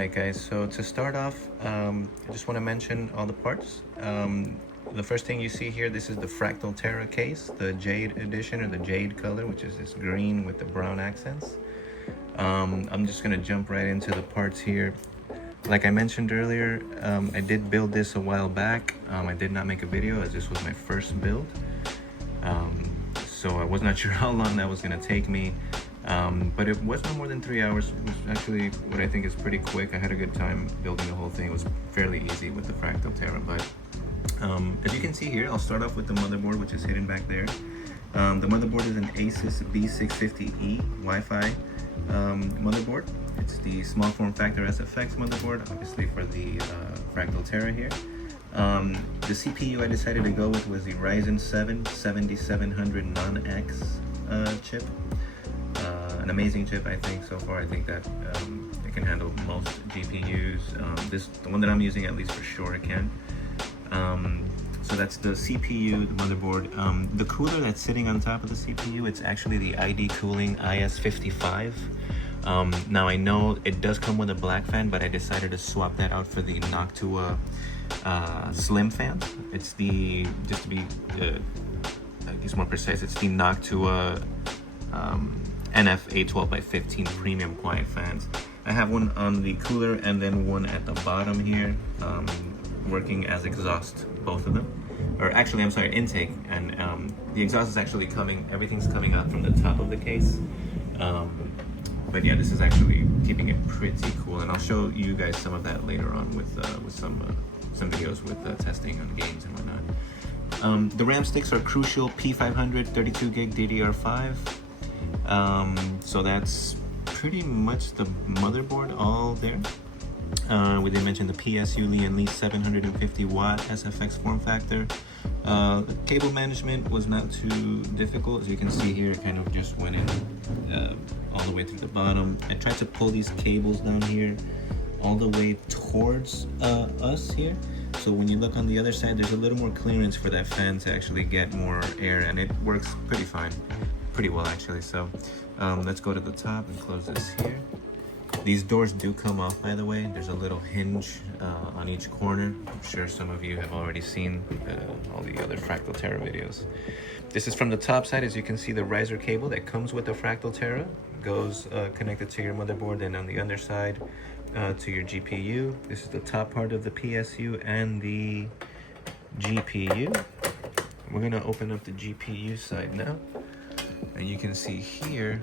Alright guys, so to start off, I just want to mention all the parts. The first thing you see here, this is the Fractal Terra case, the Jade edition, or the Jade color, which is this green with the brown accents. I'm just going to jump right into the parts here. Like I mentioned earlier, I did build this a while back. I did not make a video as this was my first build. So I was not sure how long that was going to take me. But it was no more than 3 hours. It was actually what I think is pretty quick. I had a good time building the whole thing. It was fairly easy with the Fractal Terra. But as you can see here, I'll start off with the motherboard, which is hidden back there. The motherboard is an Asus B650E Wi-Fi motherboard. It's the small form factor SFX motherboard, obviously for the Fractal Terra here. The CPU I decided to go with was the Ryzen 7 7700 non-X chip. An amazing chip, I think, so far. I think that it can handle most GPUs. The one that I'm using, at least for sure, it can. So that's the CPU, the motherboard. The cooler that's sitting on top of the CPU, it's actually the ID Cooling IS55. Now I know it does come with a black fan, but I decided to swap that out for the Noctua slim fan. It's the, just to be I guess more precise, it's the Noctua NF 812x15 premium quiet fans. I have one on the cooler and then one at the bottom here, working as exhaust, both of them. Or actually, I'm sorry, intake. And the exhaust is actually everything's coming out from the top of the case. But yeah, this is actually keeping it pretty cool, and I'll show you guys some of that later on with some videos with testing on games and whatnot. The RAM sticks are Crucial P500 32 gig DDR5. So that's pretty much the motherboard all there. We did mention the PSU Lee 750 watt SFX form factor. The cable management was not too difficult. As you can see here, it kind of just went in all the way through the bottom. I tried to pull these cables down here all the way towards us here. So when you look on the other side, there's a little more clearance for that fan to actually get more air, and it works pretty fine. Pretty well actually. So let's go to the top and close this here. These doors do come off, by the way. There's a little hinge on each corner. I'm sure some of you have already seen all the other Fractal Terra videos. This is from the top side. As you can see, the riser cable that comes with the Fractal Terra goes connected to your motherboard, and on the underside to your GPU. This is the top part of the PSU and the GPU. We're gonna open up the GPU side now. And you can see here,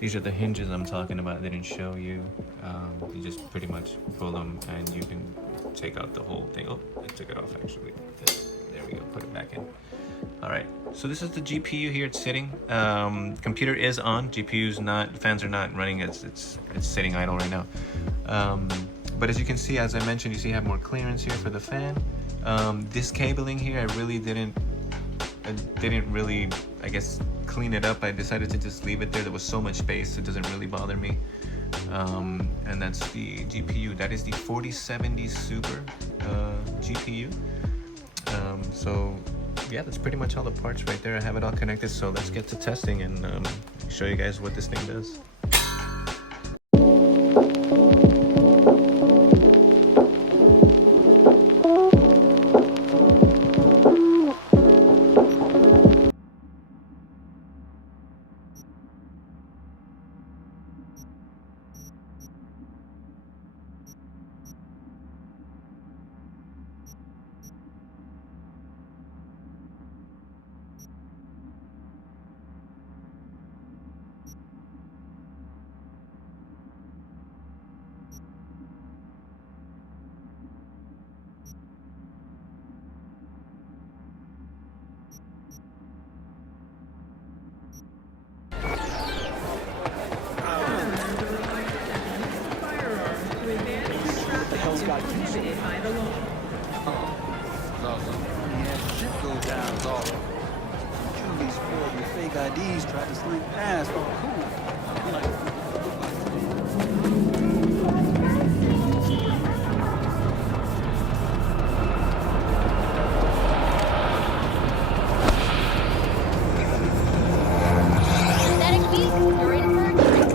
these are the hinges I'm talking about. I didn't show you. You just pretty much pull them and you can take out the whole thing. Oh, I took it off actually. There we go, put it back in. All right, so this is the GPU here. It's sitting. Computer is on. GPU's not, fans are not running. It's sitting idle right now. But as you can see, as I mentioned, you see I have more clearance here for the fan. This cabling here, I didn't really, I guess, clean it up. I decided to just leave it there. There was so much space, it doesn't really bother me. And that's the GPU. That is the 4070 Super GPU. So yeah, that's pretty much all the parts right there. I have it all connected, so let's get to testing and show you guys what this thing does. By the law. Yeah, shit goes down, it's all. Julie spoiled with fake IDs, tried to slink past. Oh, cool. Like, Synthetic beast, you're in for a treat.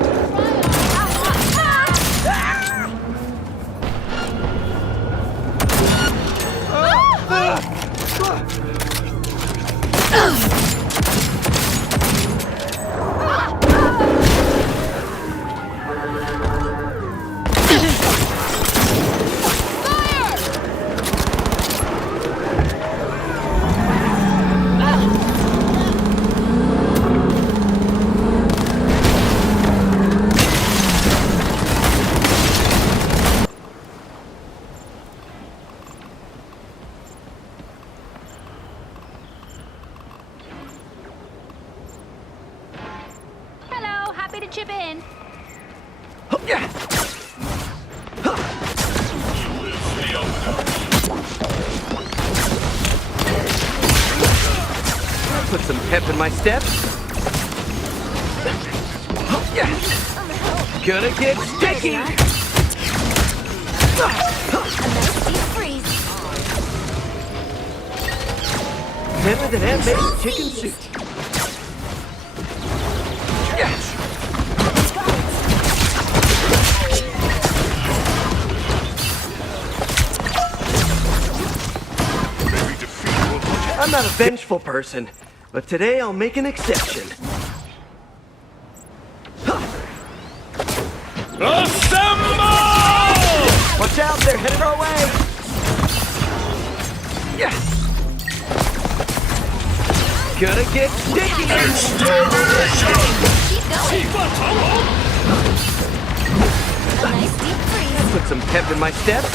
happy to chip in. Put some pep in my step. Gonna get sticky. A nice deep freeze. Better than Aunt May's chicken soup. I'm not a vengeful person, but today I'll make an exception. Assemble! Watch out, they're headed our way! Gonna get sticky! Keep going. A nice deep freeze. Put some pep in my step.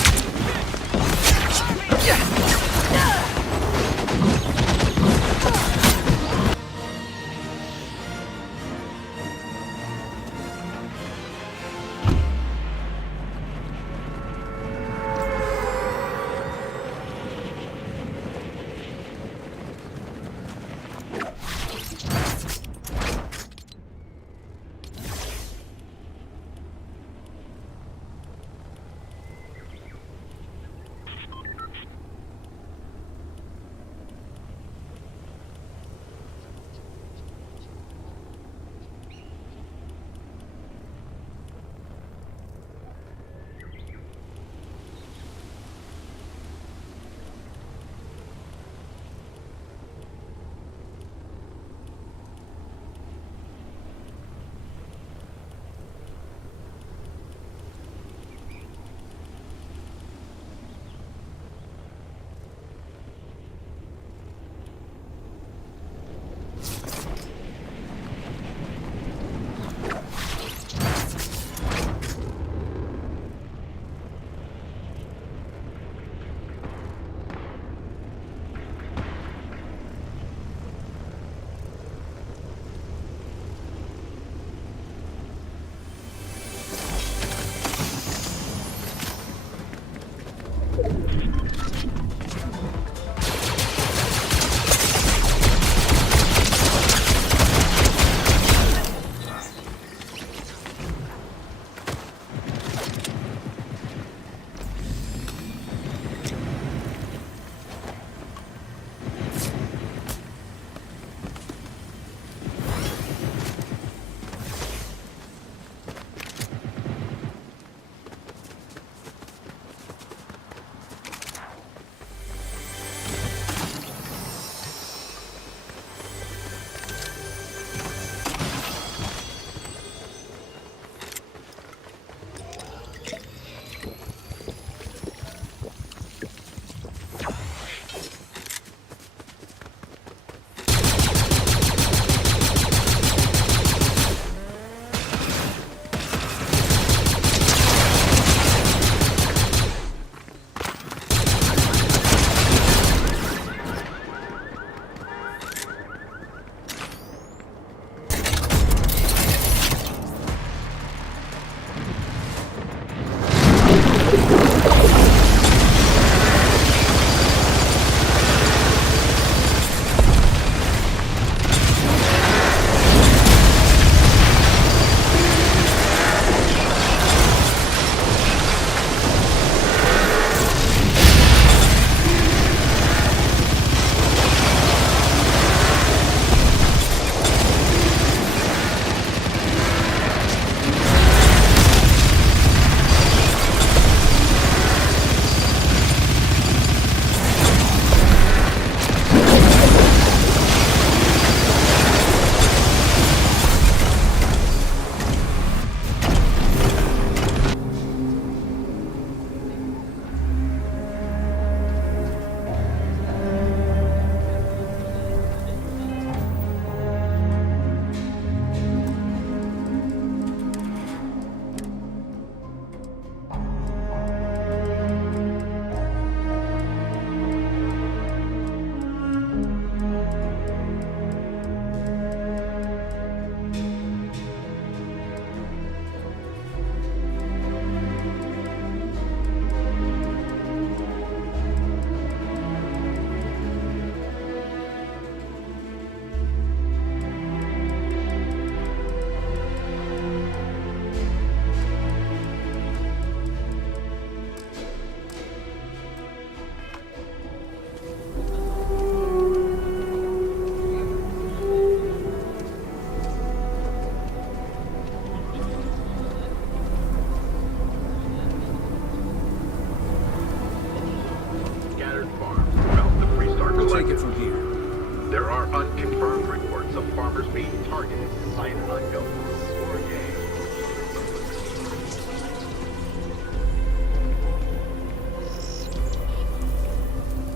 hyperspeed targeted Cyberpunk or game.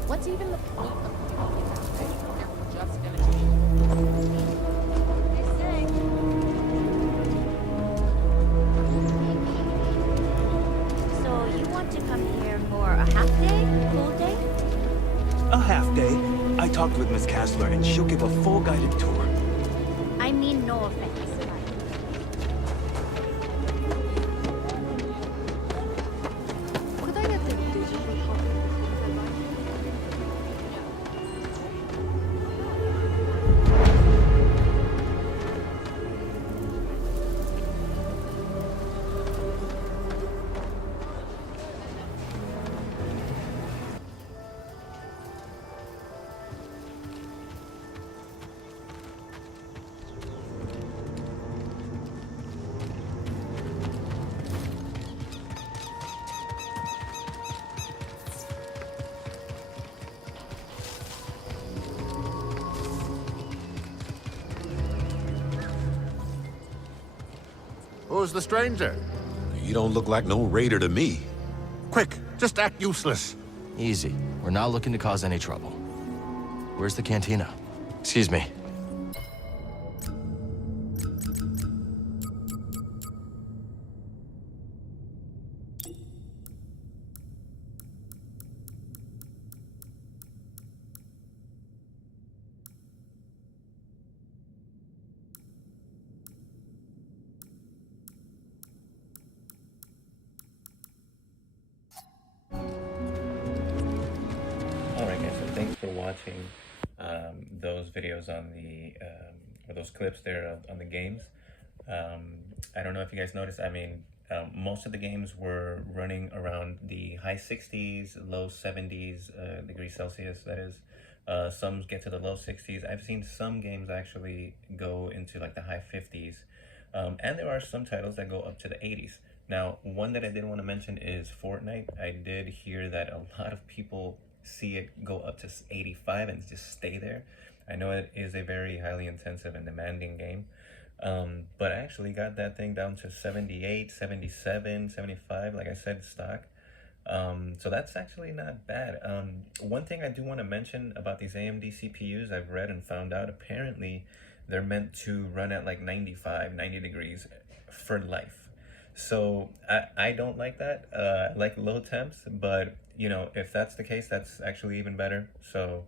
What's even the point of talking about this? They're just gonna change. They say. So you want to come here for a half day, full day? A half day. I talked with Miss Kassler and she'll give a full guided tour. I mean no offense. Could I get the digital copy of the things I like? Who's the stranger? You don't look like no raider to me. Quick, just act useless. Easy. We're not looking to cause any trouble. Where's the cantina? Excuse me. Alright guys, so thanks for watching those videos on the, or those clips there on the games. I don't know if you guys noticed, I mean, most of the games were running around the high 60s, low 70s degrees Celsius, that is. Some get to the low 60s. I've seen some games actually go into like the high 50s. And there are some titles that go up to the 80s. Now, one that I did want to mention is Fortnite. I did hear that a lot of people see it go up to 85 and just stay there. I know it is a very highly intensive and demanding game, but I actually got that thing down to 78, 77, 75, like I said, stock. So that's actually not bad. One thing I do want to mention about these AMD CPUs, I've read and found out apparently they're meant to run at like 95, 90 degrees for life. So I don't like that. I like low temps, but you know, if that's the case, that's actually even better. So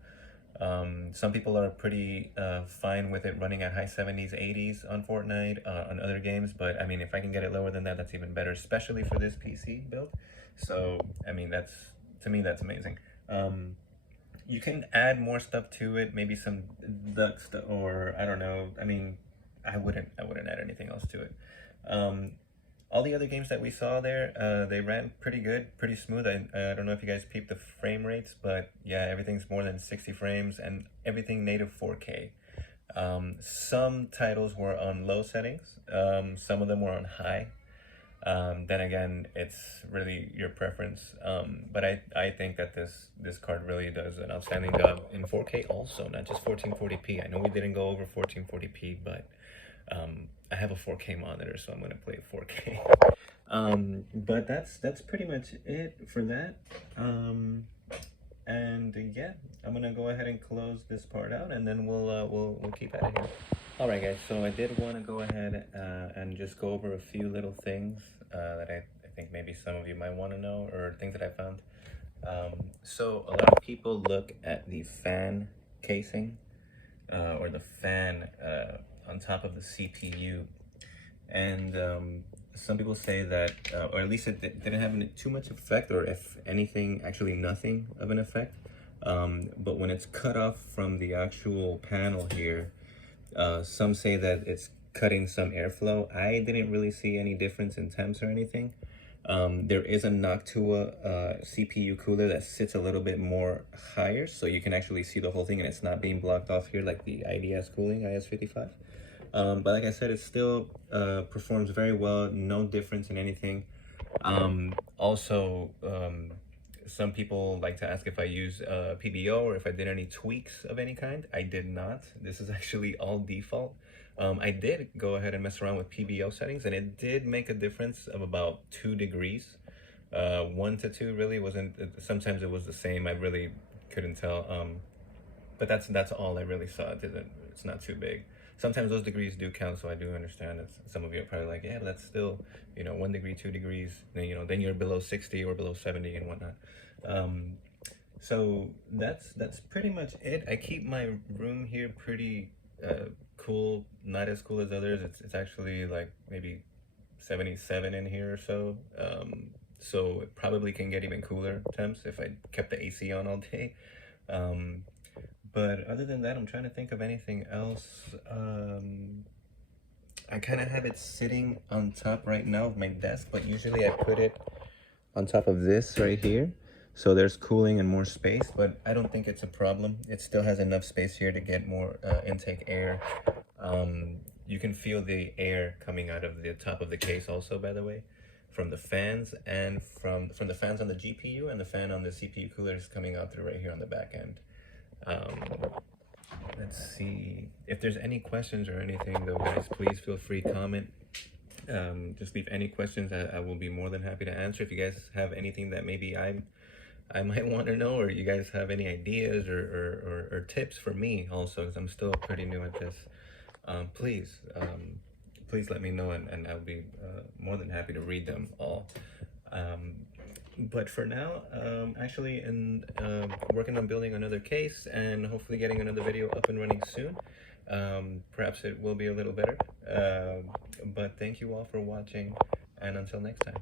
some people are pretty fine with it running at high 70s, 80s on Fortnite, on other games. But I mean, if I can get it lower than that, that's even better, especially for this PC build. So I mean, that's, to me, that's amazing. You can add more stuff to it, maybe some ducks, or I don't know. I mean, I wouldn't add anything else to it. All the other games that we saw there, they ran pretty good, pretty smooth. I don't know if you guys peeped the frame rates, but yeah, everything's more than 60 frames and everything native 4K. Some titles were on low settings, some of them were on high. Then again, it's really your preference. But I think that this card really does an outstanding job in 4K also, not just 1440p. I know we didn't go over 1440p, but I have a 4K monitor, so I'm gonna play 4K. But that's pretty much it for that. And yeah, I'm gonna go ahead and close this part out, and then we'll keep at it here. All right, guys. So I did want to go ahead and just go over a few little things that I think maybe some of you might want to know, or things that I found. So a lot of people look at the fan casing or the fan on top of the CPU, and some people say that, or at least it didn't have too much effect, or if anything, actually nothing of an effect. But when it's cut off from the actual panel here, some say that it's cutting some airflow. I didn't really see any difference in temps or anything. There is a Noctua CPU cooler that sits a little bit more higher, so you can actually see the whole thing and it's not being blocked off here like the IDS cooling, IS55. But like I said, it still performs very well, no difference in anything. Also, Some people like to ask if I use PBO or if I did any tweaks of any kind. I did not. This is actually all default. I did go ahead and mess around with PBO settings, and it did make a difference of about 2 degrees. 1 to 2 really wasn't. Sometimes it was the same. I really couldn't tell. But that's all I really saw. It's not too big. Sometimes those degrees do count, so I do understand that some of you are probably like, yeah, but that's still, 1 degree, 2 degrees, then, then you're below 60 or below 70 and whatnot. So that's pretty much it. I keep my room here pretty cool, not as cool as others. It's actually like maybe 77 in here or so. So it probably can get even cooler temps if I kept the AC on all day. But other than that, I'm trying to think of anything else. I kind of have it sitting on top right now of my desk, but usually I put it on top of this right here. So there's cooling and more space, but I don't think it's a problem. It still has enough space here to get more intake air. You can feel the air coming out of the top of the case also, by the way, from the fans and from the fans on the GPU, and the fan on the CPU cooler is coming out through right here on the back end. Let's see if there's any questions or anything though, guys. Please feel free to comment. Just leave any questions. I will be more than happy to answer. If you guys have anything that maybe I might want to know, or you guys have any ideas or tips for me also, because I'm still pretty new at this, please let me know, and I'll be more than happy to read them all. But for now, actually working on building another case and hopefully getting another video up and running soon. Perhaps it will be a little better. But thank you all for watching, and until next time.